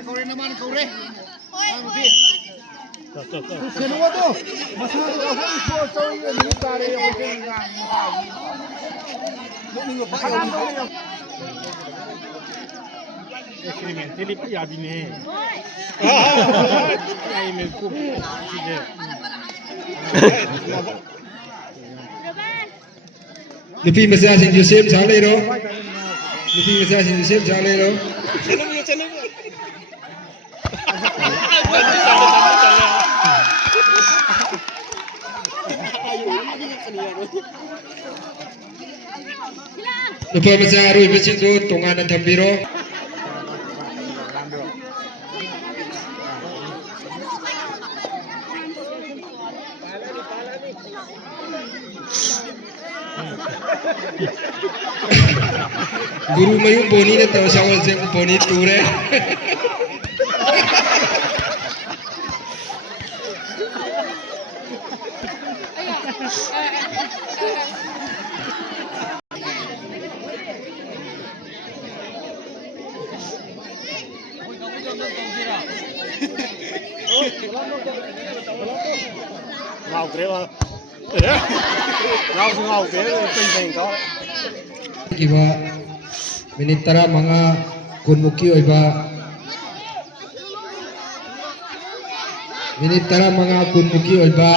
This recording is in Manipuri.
Kore naman, kore. Ano di? Kinuha to. Masyado ako ito. So yun, yung kare yung kailangan. Bumingo pa yun. Experimenté les prix abîmés. Il me coupe. Lipi masa Saint Joseph Jalero. Lipi masa Saint Joseph Jalero. Lupa masa Arui Besindo Tunganan Tambiro. Guru Mayung Boni na tahu sawal saya Boni ture. Ngầu kìa. Ngầu kìa, tình có. Kiba minit tara mga kunmuki oiba minit tara mga kunmuki oiba